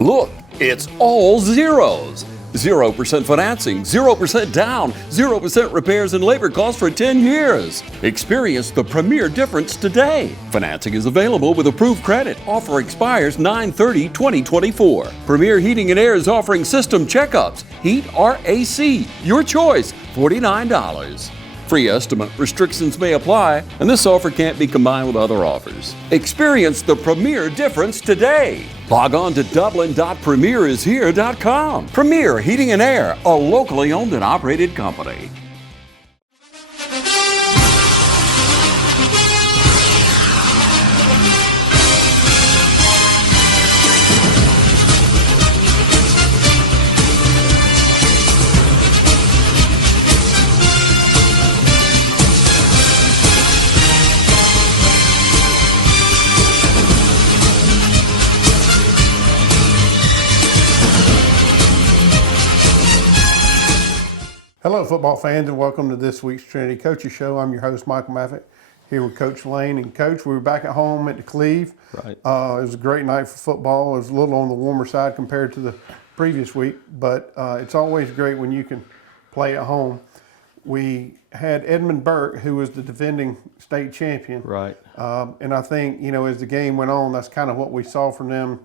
Look, it's all zeros. 0% financing, 0% down, 0% repairs and labor costs for 10 years. Experience the premier difference today. Financing is available with approved credit. Offer expires 9/30/2024. Premier Heating and Air is offering system checkups. Heat or AC, your choice, $49. Free estimate restrictions may apply, and this offer can't be combined with other offers. Experience the premier difference today. Log on to dublin.premierishere.com. Premier Heating and Air, a locally owned and operated company. Hello, football fans, and welcome to this week's Trinity Coaches Show. I'm your host, Michael Maffick, here with Coach Lane. And Coach, we were back at home at the Cleve. Right. It was a great night for football. It was a little on the warmer side compared to the previous week, but it's always great when you can play at home. We had Edmund Burke, who was the defending state champion. Right. And I think, as the game went on, that's kind of what we saw from them.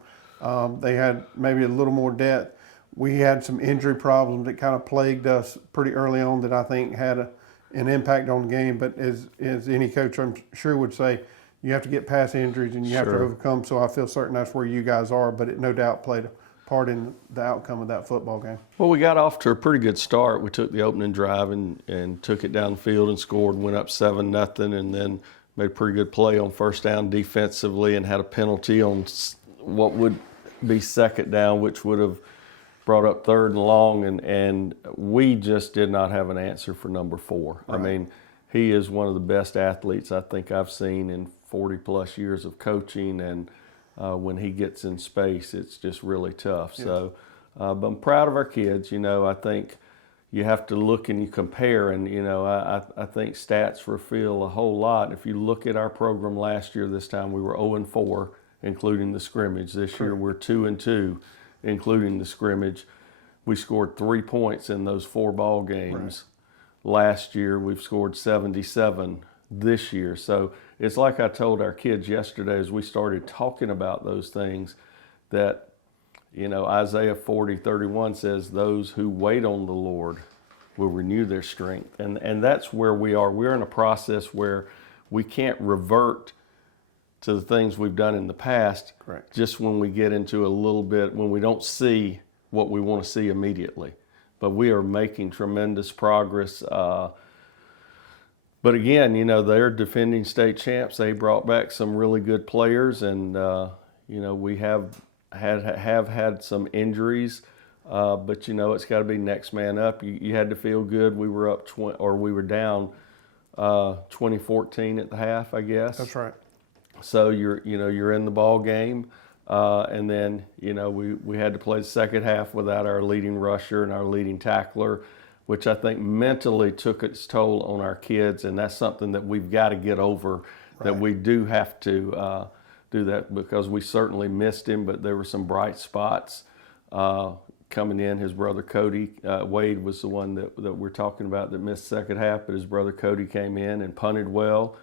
They had maybe a little more depth. We had some injury problems that kind of plagued us pretty early on that I think had an impact on the game. But as any coach, I'm sure, would say, you have to get past injuries and you have to overcome. So I feel certain that's where you guys are, but it no doubt played a part in the outcome of that football game. Well, we got off to a pretty good start. We took the opening drive and took it down the field and scored, went up 7-0, and then made a pretty good play on first down defensively and had a penalty on what would be second down, which would have brought up third and long, and we just did not have an answer for number 4. Right. I mean, he is one of the best athletes I think I've seen in 40-plus years of coaching, and when he gets in space, it's just really tough. Yeah. So, but I'm proud of our kids. I think you have to look and you compare, and, I think stats reveal a whole lot. If you look at our program last year, this time we were 0-4, including the scrimmage. This year we're 2-2. Including the scrimmage. We scored 3 points in those 4 ball games. Right. Last year, we've scored 77 this year. So it's like I told our kids yesterday as we started talking about those things that, Isaiah 40:31 says, those who wait on the Lord will renew their strength. And that's where we are. We're in a process where we can't revert to the things we've done in the past. Correct. Just when we get into a little bit, when we don't see what we want to see immediately. But we are making tremendous progress. But again, they're defending state champs. They brought back some really good players, and we have had some injuries. But it's got to be next man up. You had to feel good. We were up we were down 2014 at the half, I guess. That's right. So you're in the ball game, and then we had to play the second half without our leading rusher and our leading tackler, which I think mentally took its toll on our kids, and that's something that we've got to get over. Right. That we do have to do that, because we certainly missed him, but there were some bright spots coming in. His brother Cody Wade was the one that we're talking about that missed second half, but his brother Cody came in and punted well.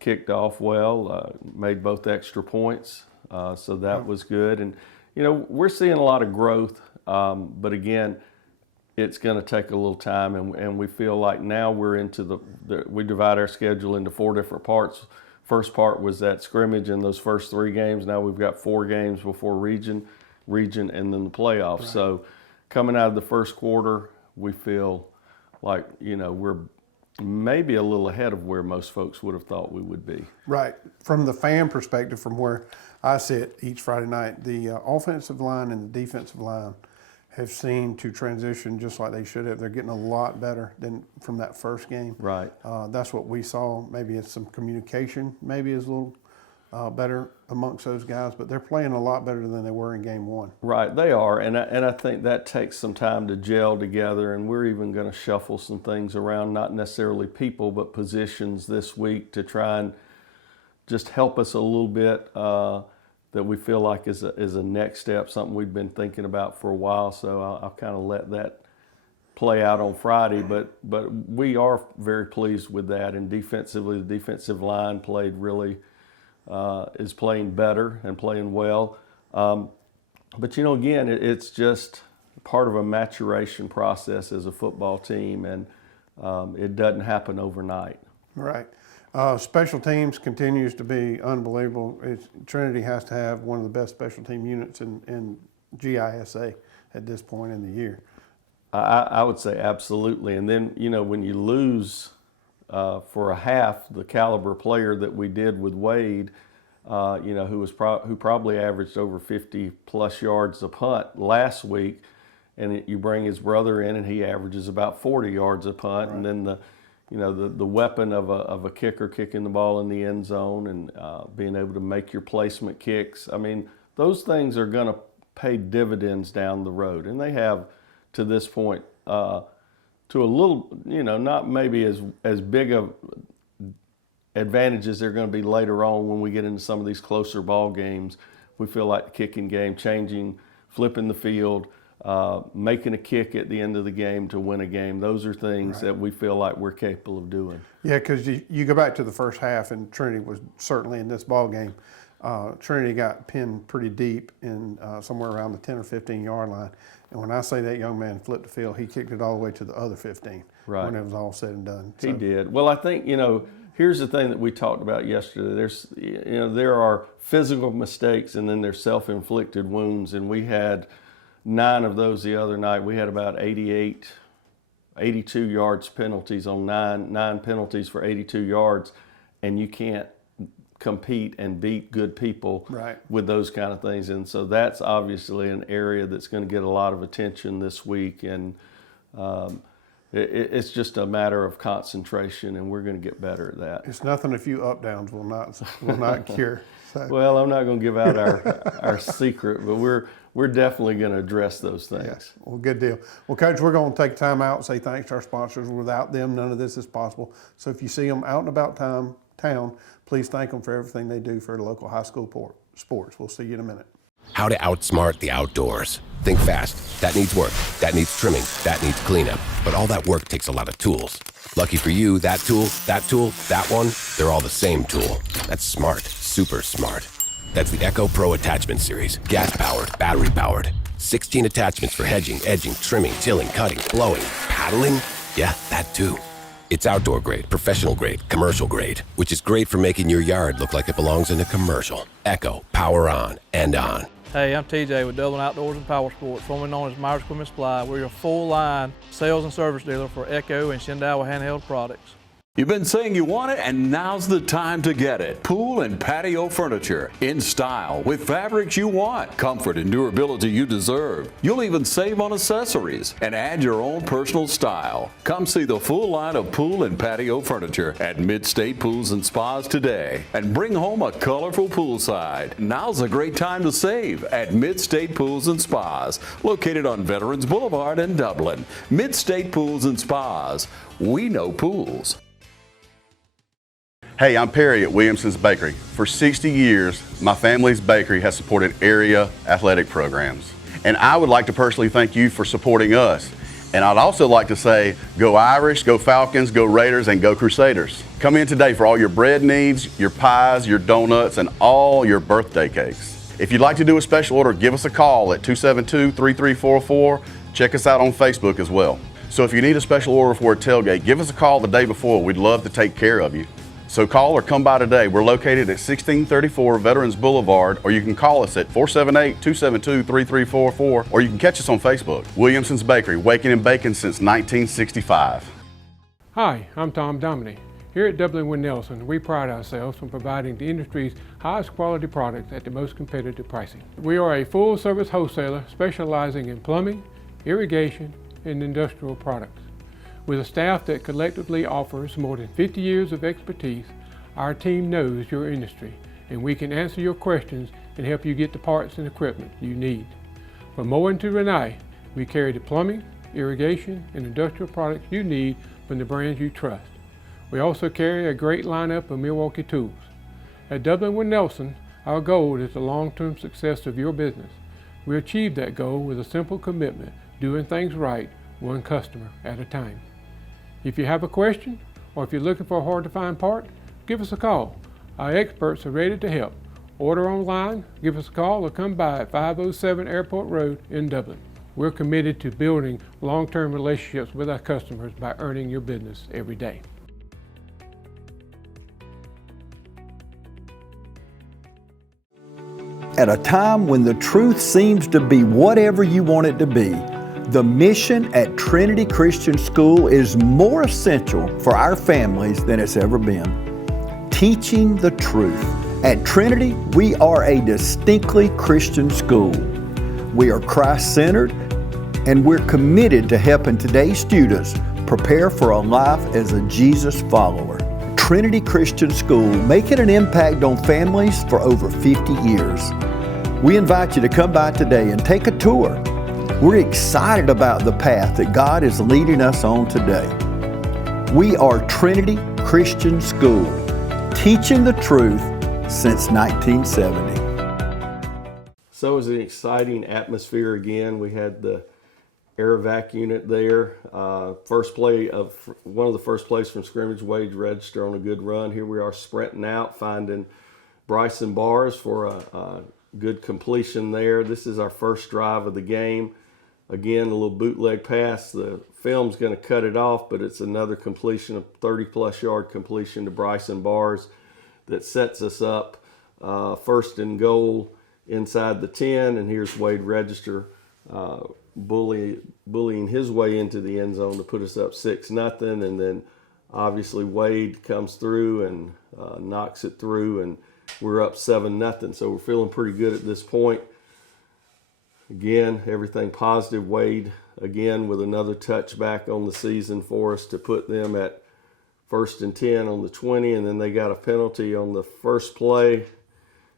Kicked off well, made both extra points, so that was good. And, we're seeing a lot of growth, but again, it's going to take a little time, and we feel like now we're into we divide our schedule into 4 different parts. First part was that scrimmage in those first 3 games. Now we've got 4 games before region, and then the playoffs. Right. So coming out of the first quarter, we feel like, we're maybe a little ahead of where most folks would have thought we would be. Right. From the fan perspective, from where I sit each Friday night, the offensive line and the defensive line have seemed to transition just like they should have. They're getting a lot better than from that first game. Right. That's what we saw. Maybe it's some communication, maybe is a little better amongst those guys, but they're playing a lot better than they were in game 1. Right, they are, and I think that takes some time to gel together, and we're even going to shuffle some things around, not necessarily people, but positions this week to try and just help us a little bit that we feel like is a next step, something we've been thinking about for a while. So I'll kind of let that play out on Friday, but we are very pleased with that. And defensively, the defensive line played really is playing better and playing well. But again, it's just part of a maturation process as a football team, and it doesn't happen overnight. Right. Special teams continues to be unbelievable. Trinity has to have one of the best special team units in GISA at this point in the year. I would say absolutely. And then, when you lose for a half the caliber player that we did with Wade, who probably averaged over 50 plus yards a punt last week, and you bring his brother in and he averages about 40 yards a punt, right. And then the weapon of a kicker kicking the ball in the end zone and being able to make your placement kicks. I mean, those things are going to pay dividends down the road, and they have to this point to a little, not maybe as big of advantages they're going to be later on when we get into some of these closer ball games. We feel like the kicking game, changing, flipping the field, making a kick at the end of the game to win a game. Those are things that we feel like we're capable of doing. Yeah, because you go back to the first half, and Trinity was certainly in this ball game. Trinity got pinned pretty deep in somewhere around the 10 or 15 yard line. And when I say that young man flipped the field, he kicked it all the way to the other 15 when it was all said and done. He did. Well, I think, here's the thing that we talked about yesterday. There are physical mistakes, and then there's self-inflicted wounds, and we had 9 of those the other night. We had about 82 yards penalties on nine penalties for 82 yards, and you can't compete and beat good people with those kind of things. And so that's obviously an area that's going to get a lot of attention this week, and it's just a matter of concentration, and we're going to get better at that. It's nothing a few up downs will not cure. So. Well, I'm not going to give out our secret, but we're definitely going to address those things. Yes. Well, good deal. Well, Coach, we're going to take time out and say thanks to our sponsors. Without them, none of this is possible. So if you see them out and about town, please thank them for everything they do for the local high school sports. We'll see you in a minute. How to outsmart the outdoors. Think fast. That needs work. That needs trimming. That needs cleanup. But all that work takes a lot of tools. Lucky for you, that tool, that one, they're all the same tool. That's smart. Super smart. That's the Echo Pro Attachment Series. Gas-powered, battery-powered. 16 attachments for hedging, edging, trimming, tilling, cutting, blowing, paddling. Yeah, that too. It's outdoor grade, professional grade, commercial grade, which is great for making your yard look like it belongs in a commercial. Echo, power on and on. Hey, I'm TJ with Dublin Outdoors and Power Sports, formerly known as Myers Equipment Supply. We're your full-line sales and service dealer for Echo and Shindawa handheld products. You've been saying you want it, and now's the time to get it. Pool and patio furniture in style with fabrics you want, comfort and durability you deserve. You'll even save on accessories and add your own personal style. Come see the full line of pool and patio furniture at Mid-State Pools and Spas today and bring home a colorful poolside. Now's a great time to save at Mid-State Pools and Spas, located on Veterans Boulevard in Dublin. Mid-State Pools and Spas. We know pools. Hey, I'm Perry at Williamson's Bakery. For 60 years, my family's bakery has supported area athletic programs. And I would like to personally thank you for supporting us. And I'd also like to say, go Irish, go Falcons, go Raiders, and go Crusaders. Come in today for all your bread needs, your pies, your donuts, and all your birthday cakes. If you'd like to do a special order, give us a call at 272-3344. Check us out on Facebook as well. So if you need a special order for a tailgate, give us a call the day before. We'd love to take care of you. So call or come by today. We're located at 1634 Veterans Boulevard, or you can call us at 478-272-3344, or you can catch us on Facebook. Williamson's Bakery, waking and baking since 1965. Hi, I'm Tom Dominy. Here at Dublin Wind Nelson, we pride ourselves on providing the industry's highest quality products at the most competitive pricing. We are a full-service wholesaler specializing in plumbing, irrigation, and industrial products. With a staff that collectively offers more than 50 years of expertise, our team knows your industry, and we can answer your questions and help you get the parts and equipment you need. From mowing to Renee, we carry the plumbing, irrigation, and industrial products you need from the brands you trust. We also carry a great lineup of Milwaukee tools. At Dublin Wind Nelson, Our goal is the long-term success of your business. We achieve that goal with a simple commitment, doing things right, one customer at a time. If you have a question, or if you're looking for a hard-to-find part, give us a call. Our experts are ready to help. Order online, give us a call, or come by at 507 Airport Road in Dublin. We're committed to building long-term relationships with our customers by earning your business every day. At a time when the truth seems to be whatever you want it to be, the mission at Trinity Christian School is more essential for our families than it's ever been. Teaching the truth. At Trinity, we are a distinctly Christian school. We are Christ-centered, and we're committed to helping today's students prepare for a life as a Jesus follower. Trinity Christian School, making an impact on families for over 50 years. We invite you to come by today and take a tour. We're excited about the path that God is leading us on today. We are Trinity Christian School, teaching the truth since 1970. So it was an exciting atmosphere again. We had the air vac unit there. First play of one of the first plays from scrimmage, Wade Register on a good run. Here we are sprinting out, finding Bryson Bars for a good completion there. This is our first drive of the game. Again, a little bootleg pass. The film's going to cut it off, but it's another completion, a 30-plus yard completion to Bryson Bars that sets us up first and goal inside the 10. And here's Wade Register bullying his way into the end zone to put us up 6-0. And then obviously Wade comes through and knocks it through, and we're up 7-0. So we're feeling pretty good at this point. Again, everything positive. Wade, again, with another touchback on the season for us to put them at 1st and 10 on the 20, and then they got a penalty on the first play.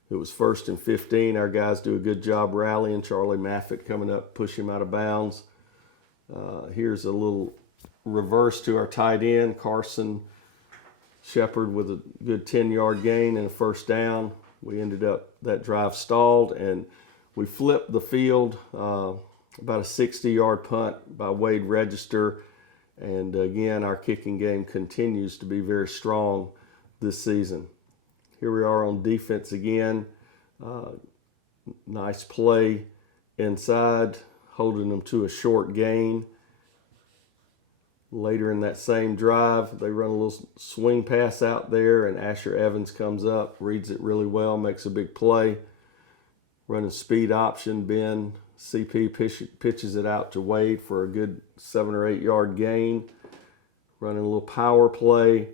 It was 1st and 15. Our guys do a good job rallying. Charlie Maffitt coming up, push him out of bounds. Here's a little reverse to our tight end, Carson Shepard, with a good 10-yard gain and a first down. We ended up, that drive stalled, and we flipped the field, about a 60-yard punt by Wade Register. And again, our kicking game continues to be very strong this season. Here we are on defense again. Nice play inside, holding them to a short gain. Later in that same drive, they run a little swing pass out there, and Asher Evans comes up, reads it really well, makes a big play. Running speed option, Ben CP pitches it out to Wade for a good 7 or 8 yard gain. Running a little power play.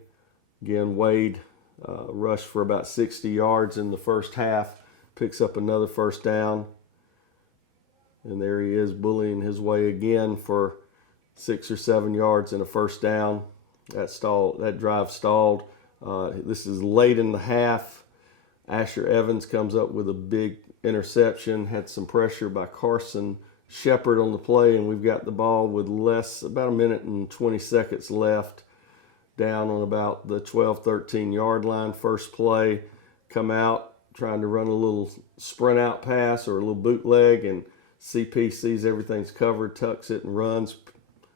Again, Wade rushed for about 60 yards in the first half, picks up another first down. And there he is bullying his way again for 6 or 7 yards and a first down. That drive stalled. This is late in the half. Asher Evans comes up with a big interception, had some pressure by Carson Shepard on the play, and we've got the ball with about a minute and 20 seconds left, down on about the 12, 13 yard line. First play, come out trying to run a little sprint out pass or a little bootleg, and CP sees everything's covered, tucks it and runs,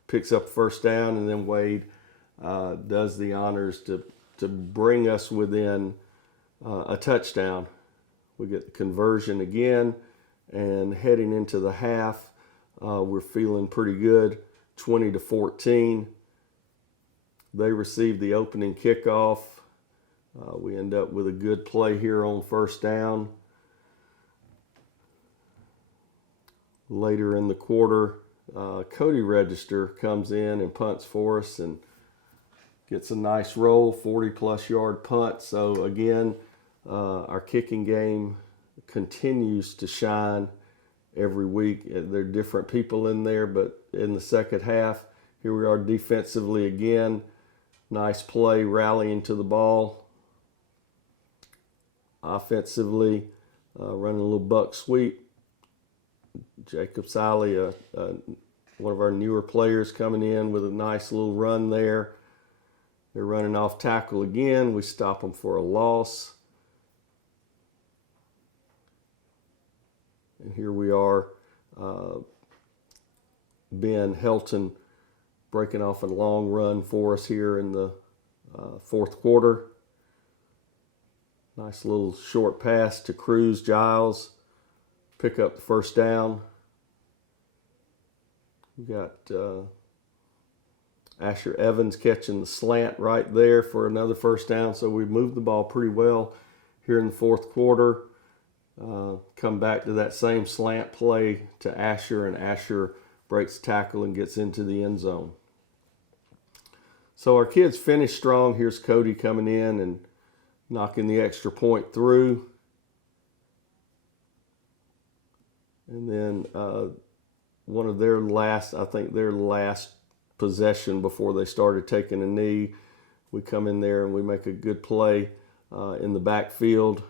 picks up first down, and then Wade does the honors to bring us within a touchdown. We get the conversion again, and heading into the half, we're feeling pretty good, 20-14. They receive the opening kickoff. We end up with a good play here on first down. Later in the quarter, Cody Register comes in and punts for us and gets a nice roll, 40-plus yard punt. So again, our kicking game continues to shine every week. There are different people in there, but in the second half, here we are defensively again. Nice play, rallying to the ball. Offensively, running a little buck sweep. Jacob Siley, one of our newer players, coming in with a nice little run there. They're running off tackle again. We stop them for a loss. And here we are, Ben Helton breaking off a long run for us here in the fourth quarter. Nice little short pass to Cruz Giles. Pick up the first down. We got Asher Evans catching the slant right there for another first down. So we moved the ball pretty well here in the fourth quarter. Come back to that same slant play to Asher, and Asher breaks tackle and gets into the end zone. So our kids finished strong. Here's Cody coming in and knocking the extra point through. And then one of their last possession before they started taking a knee, we come in there and we make a good play in the backfield.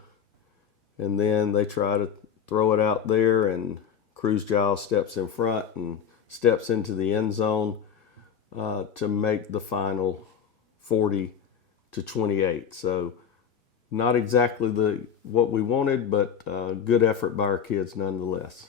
And then they try to throw it out there, and Cruz Giles steps in front and steps into the end zone to make the final 40-28. So not exactly what we wanted, but good effort by our kids nonetheless.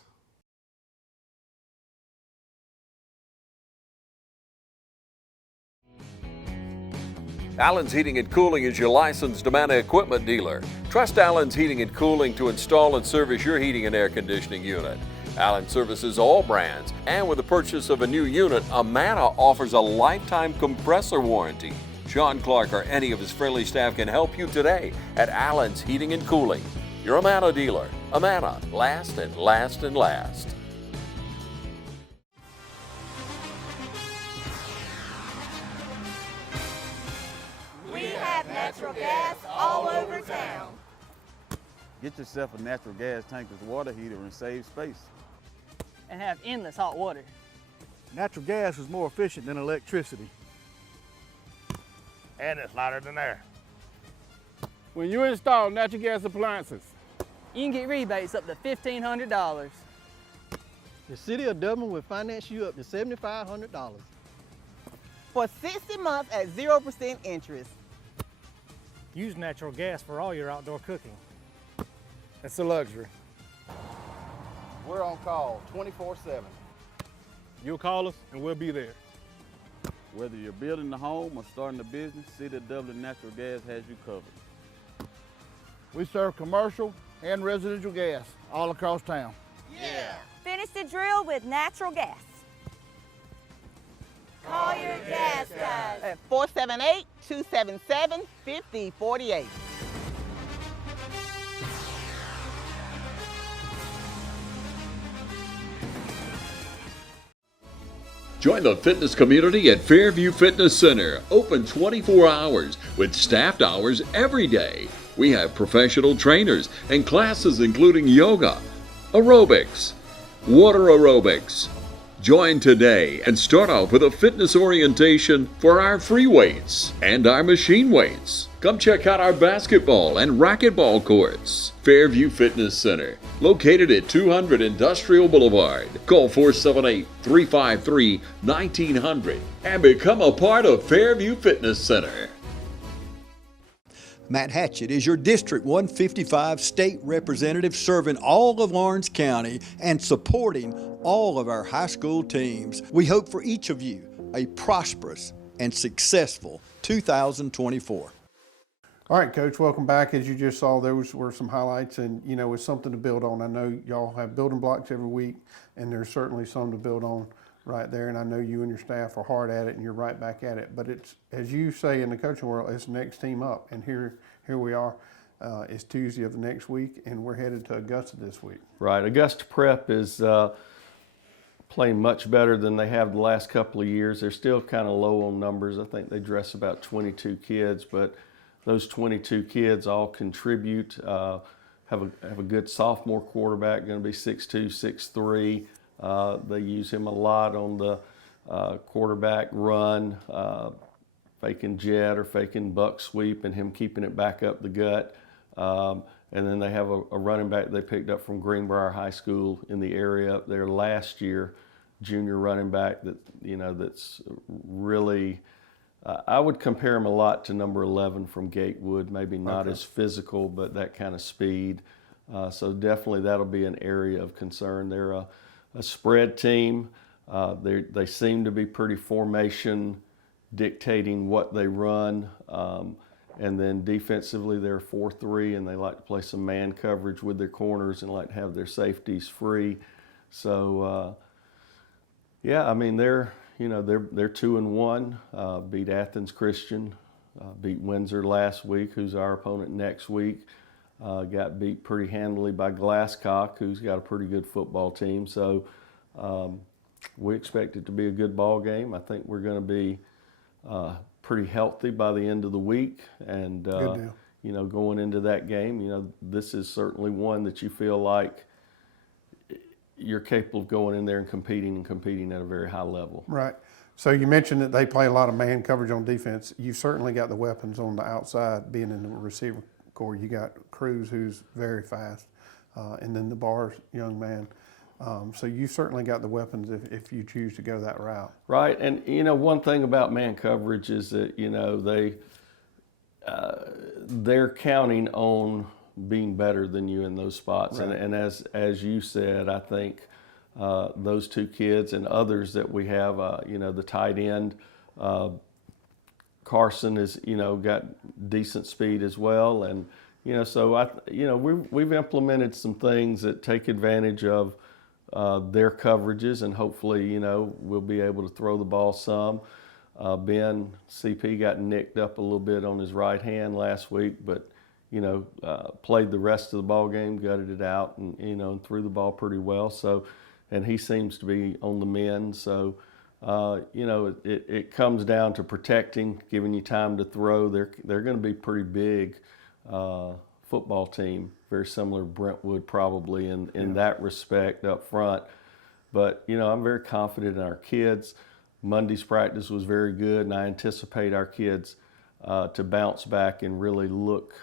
Allen's Heating and Cooling is your licensed Amana equipment dealer. Trust Allen's Heating and Cooling to install and service your heating and air conditioning unit. Allen services all brands, and with the purchase of a new unit, Amana offers a lifetime compressor warranty. Sean Clark or any of his friendly staff can help you today at Allen's Heating and Cooling. Your Amana dealer. Amana, last and last and last. Natural gas all over town. Get yourself a natural gas tankless water heater and save space. And have endless hot water. Natural gas is more efficient than electricity. And it's lighter than air. When you install natural gas appliances, you can get rebates up to $1,500. The City of Dublin will finance you up to $7,500. For 60 months at 0% interest. Use natural gas for all your outdoor cooking. It's a luxury. We're on call 24/7. You'll call us and we'll be there. Whether you're building a home or starting a business, City of Dublin Natural Gas has you covered. We serve commercial and residential gas all across town. Yeah! Finish the drill with natural gas. Call your gas guys at 478-277-5048. Join the fitness community at Fairview Fitness Center, open 24 hours with staffed hours every day. We have professional trainers and classes including yoga, aerobics, water aerobics. Join today and start off with a fitness orientation for our free weights and our machine weights. Come check out our basketball and racquetball courts. Fairview Fitness Center, located at 200 Industrial Boulevard. Call 478-353-1900 and become a part of Fairview Fitness Center. Matt Hatchett is your District 155 state representative serving all of Orange County and supporting all of our high school teams. We hope for each of you a prosperous and successful 2024. All right, Coach, welcome back. As you just saw, those were some highlights, and, you know, it's something to build on. I know y'all have building blocks every week, and there's certainly some to build on right there, and I know you and your staff are hard at it, and you're right back at it. But it's, as you say in the coaching world, it's next team up, and here we are. It's Tuesday of the next week, and we're headed to Augusta this week. Right. Augusta Prep is playing much better than they have the last couple of years. They're still kind of low on numbers. I think they dress about 22 kids, but those 22 kids all contribute. Have a good sophomore quarterback, going to be 6'2", 6'3". They use him a lot on the quarterback run, faking jet or faking buck sweep, and him keeping it back up the gut. And then they have a running back they picked up from Greenbrier High School in the area up there last year, junior running back that's really. I would compare him a lot to number 11 from Gatewood. Maybe not as physical, but that kind of speed. So definitely that'll be an area of concern. They're a spread team. They seem to be pretty formation dictating what they run. And then defensively, they're 4-3, and they like to play some man coverage with their corners and like to have their safeties free. So, yeah, I mean they're 2-1. Beat Athens Christian, beat Windsor last week, who's our opponent next week. Got beat pretty handily by Glasscock, who's got a pretty good football team. So we expect it to be a good ball game. I think we're going to be pretty healthy by the end of the week, and going into that game, this is certainly one that you feel like you're capable of going in there and competing at a very high level. Right. So you mentioned that they play a lot of man coverage on defense. You've certainly got the weapons on the outside, being in the receiver core. You got Cruz, who's very fast, and then the Bar's young man. So you certainly got the weapons if you choose to go that route. Right, and one thing about man coverage is that they're counting on being better than you in those spots, right. and as you said, I think those two kids and others that we have, the tight end, Carson is got decent speed as well, and so we've implemented some things that take advantage of their coverages, and hopefully, we'll be able to throw the ball some. Ben CP got nicked up a little bit on his right hand last week, but played the rest of the ball game, gutted it out, and and threw the ball pretty well. So, and he seems to be on the mend. So, it comes down to protecting, giving you time to throw. They're going to be pretty big football team, very similar to Brentwood probably in that respect up front. But, I'm very confident in our kids. Monday's practice was very good, and I anticipate our kids to bounce back and really look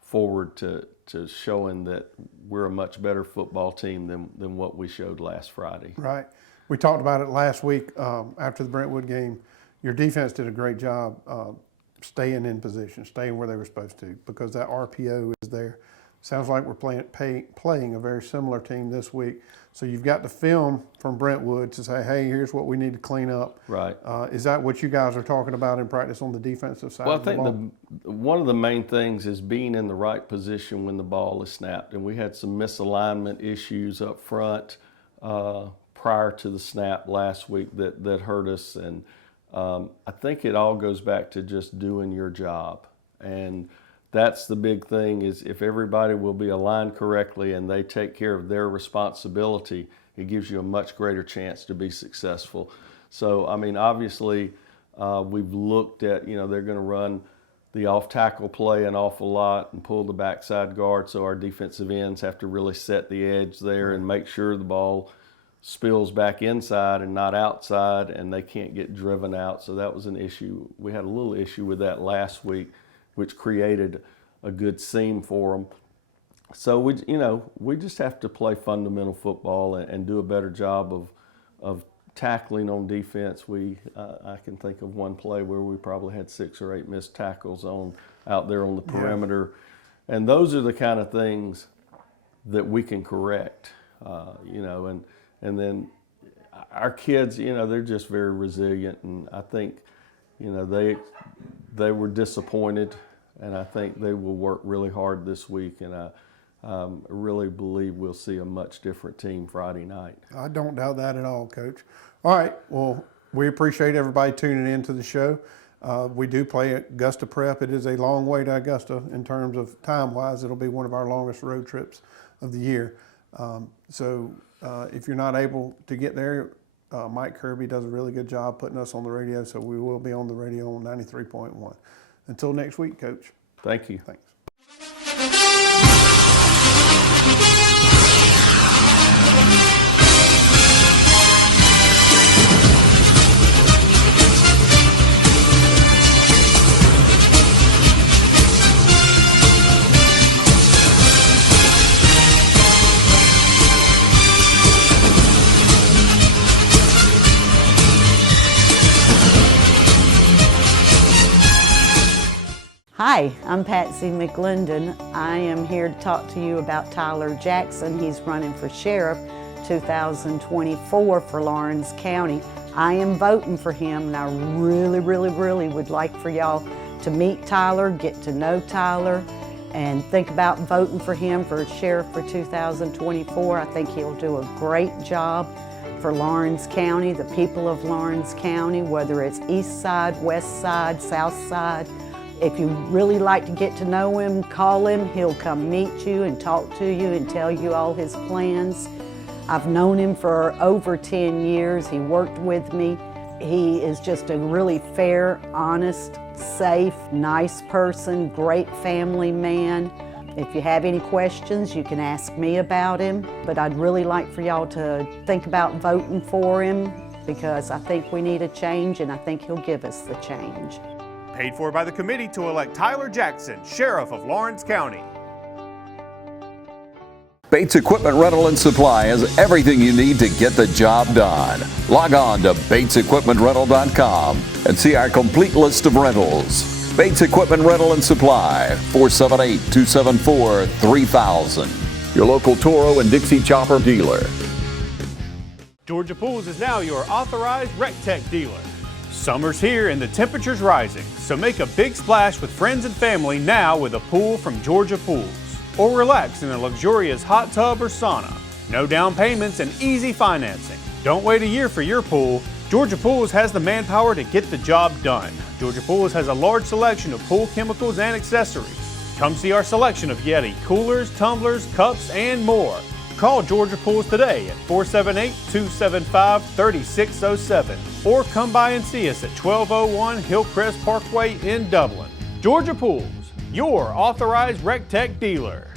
forward to showing that we're a much better football team than what we showed last Friday. Right. We talked about it last week after the Brentwood game. Your defense did a great job staying in position, staying where they were supposed to, because that RPO is there. Sounds like we're playing a very similar team this week. So you've got the film from Brentwood to say, hey, here's what we need to clean up. Right. Is that what you guys are talking about in practice on the defensive side Well, of the ball? I think one of the main things is being in the right position when the ball is snapped. And we had some misalignment issues up front prior to the snap last week that hurt us. And I think it all goes back to just doing your job. And that's the big thing, is if everybody will be aligned correctly and they take care of their responsibility, it gives you a much greater chance to be successful. So, I mean, obviously, we've looked at, they're going to run the off-tackle play an awful lot and pull the backside guard, so our defensive ends have to really set the edge there and make sure the ball spills back inside and not outside, and they can't get driven out. So that was an issue. We had a little issue with that last week, which created a good seam for them. So we just have to play fundamental football and do a better job of tackling on defense. I can think of one play where we probably had 6 or 8 missed tackles out there on the perimeter, and those are the kind of things that we can correct. And then our kids, they're just very resilient, and I think they were disappointed. And I think they will work really hard this week, and I really believe we'll see a much different team Friday night. I don't doubt that at all, Coach. All right, well, we appreciate everybody tuning in to the show. We do play at Augusta Prep. It is a long way to Augusta in terms of time-wise. It'll be one of our longest road trips of the year. So if you're not able to get there, Mike Kirby does a really good job putting us on the radio, so we will be on the radio on 93.1. Until next week, Coach. Thank you. Thanks. Hi, Hi, I'm Patsy McLendon. I am here to talk to you about Tyler Jackson. He's running for sheriff 2024 for Lawrence County. I am voting for him, and I really would like for y'all to meet Tyler, get to know Tyler, and think about voting for him for sheriff for 2024. I think he'll do a great job for Lawrence County, the people of Lawrence County, whether it's east side, west side, south side. If you really like to get to know him, call him. He'll come meet you and talk to you and tell you all his plans. I've known him for over 10 years. He worked with me. He is just a really fair, honest, safe, nice person, great family man. If you have any questions, you can ask me about him. But I'd really like for y'all to think about voting for him because I think we need a change and I think he'll give us the change. Paid for by the committee to elect Tyler Jackson, Sheriff of Lawrence County. Bates Equipment Rental and Supply has everything you need to get the job done. Log on to BatesEquipmentRental.com and see our complete list of rentals. Bates Equipment Rental and Supply, 478-274-3000. Your local Toro and Dixie Chopper dealer. Georgia Pools is now your authorized RecTech dealer. Summer's here and the temperature's rising, so make a big splash with friends and family now with a pool from Georgia Pools. Or relax in a luxurious hot tub or sauna. No down payments and easy financing. Don't wait a year for your pool. Georgia Pools has the manpower to get the job done. Georgia Pools has a large selection of pool chemicals and accessories. Come see our selection of Yeti coolers, tumblers, cups, and more. Call Georgia Pools today at 478-275-3607 or come by and see us at 1201 Hillcrest Parkway in Dublin. Georgia Pools, your authorized RecTech dealer.